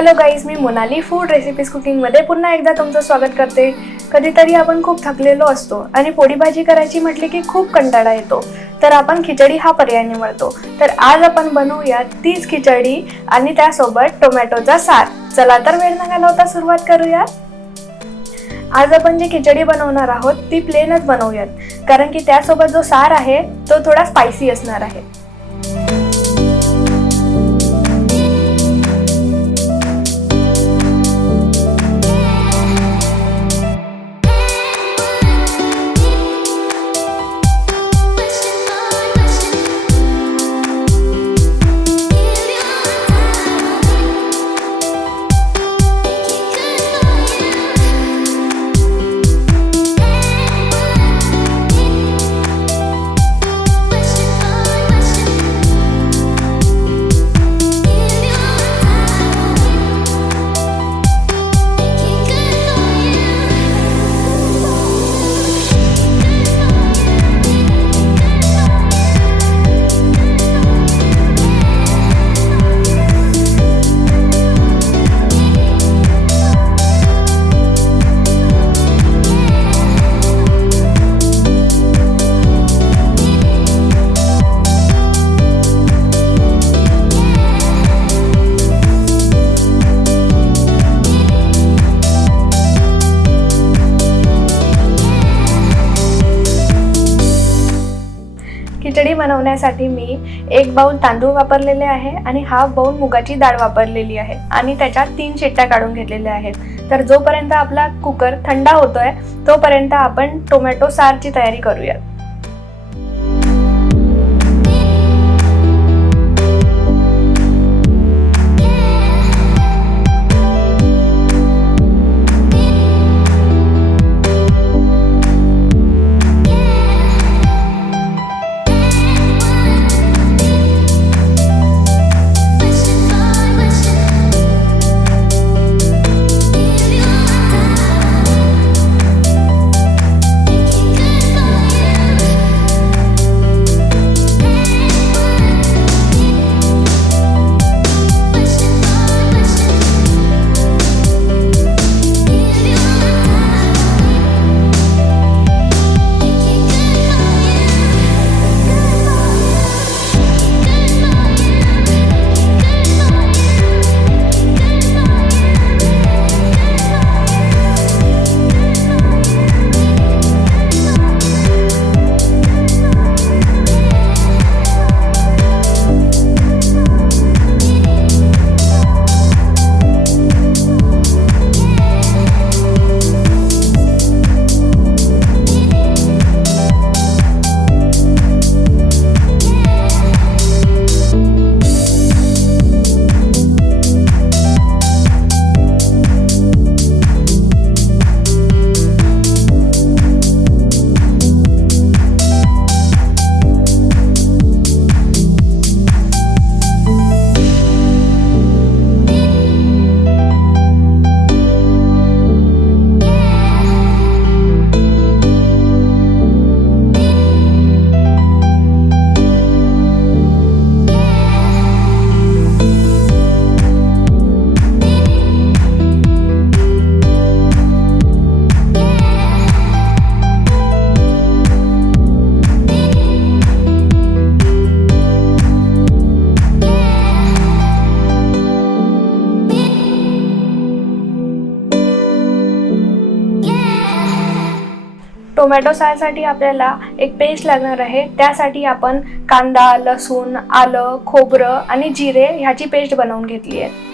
Hello guys, मी Monali food recipes कुकिंगमध्ये पुन्हा एकदा तुमचं स्वागत करते. कधीतरी आपण खूप थकलेलो असतो आणि पोळी भाजी करायची म्हटली की खूप कंटाळा येतो, तर आपण खिचडी हा पर्याय निवडतो. तर आज आपण बनवूया तीच खिचडी आणि त्यासोबत टोमॅटोचा सार. चला तर वेळ न घालवता सुरुवात करूया. आज आपण जी खिचडी बनवणार आहोत ती प्लेनच बनवूयात, कारण की त्यासोबत जो सार आहे तो थोडा स्पायसी असणार आहे. खिचडी बनवण्यासाठी मी 1 बाउल तांदूळ वापरलेले आहे आणि हाफ बाउल मुगाची डाळ वापरलेली आहे आणि त्याच्या 3 शिट्ट्या काढून घेतलेल्या आहेत. तर जोपर्यंत आपला कुकर थंड होतोय तोपर्यंत आपण टोमॅटो सारची तयारी करूया. टोमॅटो सारसाठी आपल्याला एक पेस्ट लागणार आहे. त्यासाठी आपण कांदा, लसूण, आलं, खोबरं आणि जिरे ह्याची पेस्ट बनवून घेतली आहे.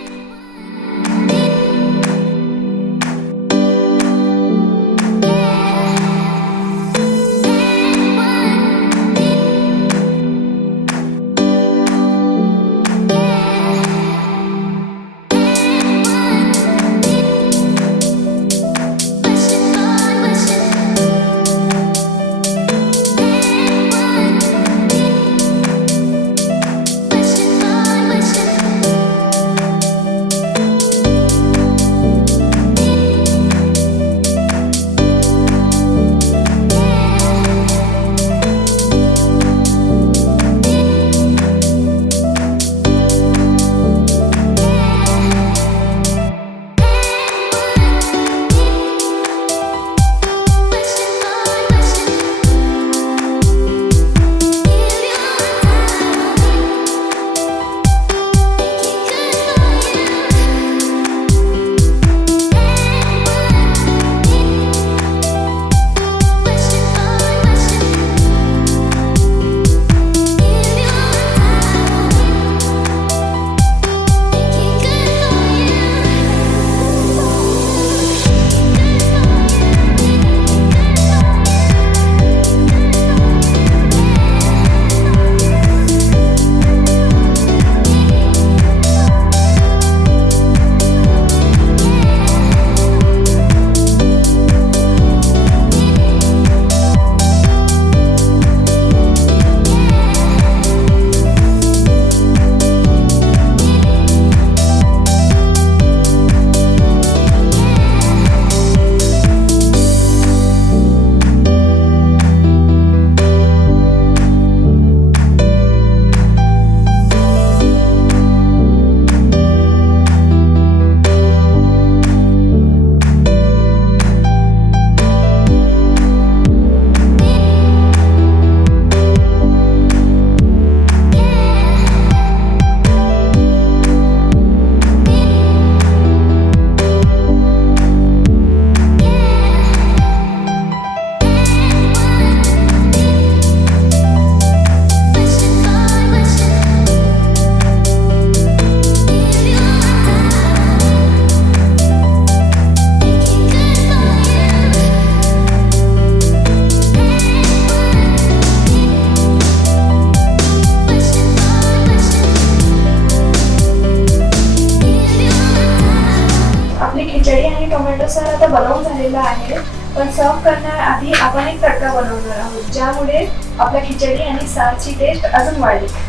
आपली खिचडी आणि टोमॅटो सार आता बनवून झालेला आहे, पण सर्व करण्याआधी आपण एक तडका बनवणार आहोत, ज्यामुळे आपल्या खिचडी आणि सारची टेस्ट अजून वाढेल.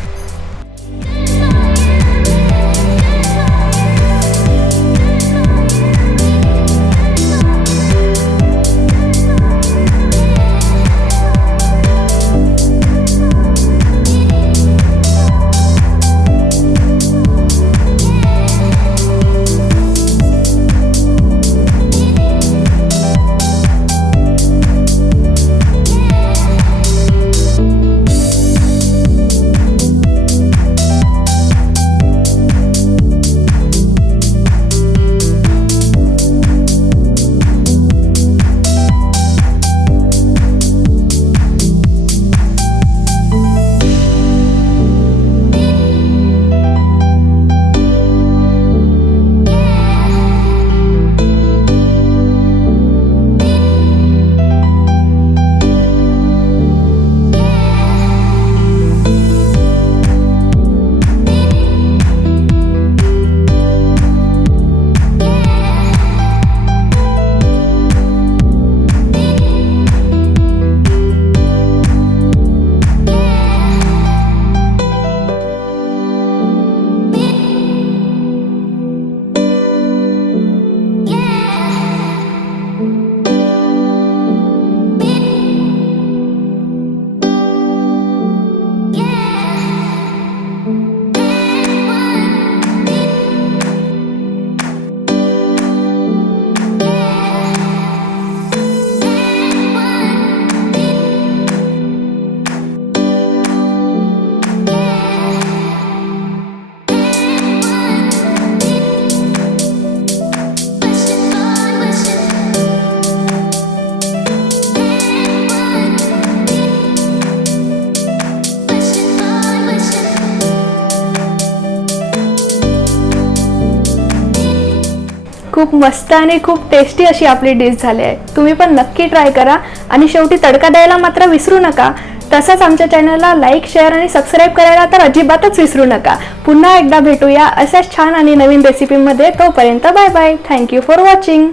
खूप मस्त आणि खूप टेस्टी अशी आपली डिश झाली आहे. तुम्ही पण नक्की ट्राय करा आणि शेवटी तडका द्यायला मात्र विसरू नका. तसंच आमच्या चॅनलला लाईक, शेअर आणि सबस्क्राईब करायला तर अजिबातच विसरू नका. पुन्हा एकदा भेटूया अशाच छान आणि नवीन रेसिपीमध्ये. तोपर्यंत bye bye. Thank you for watching.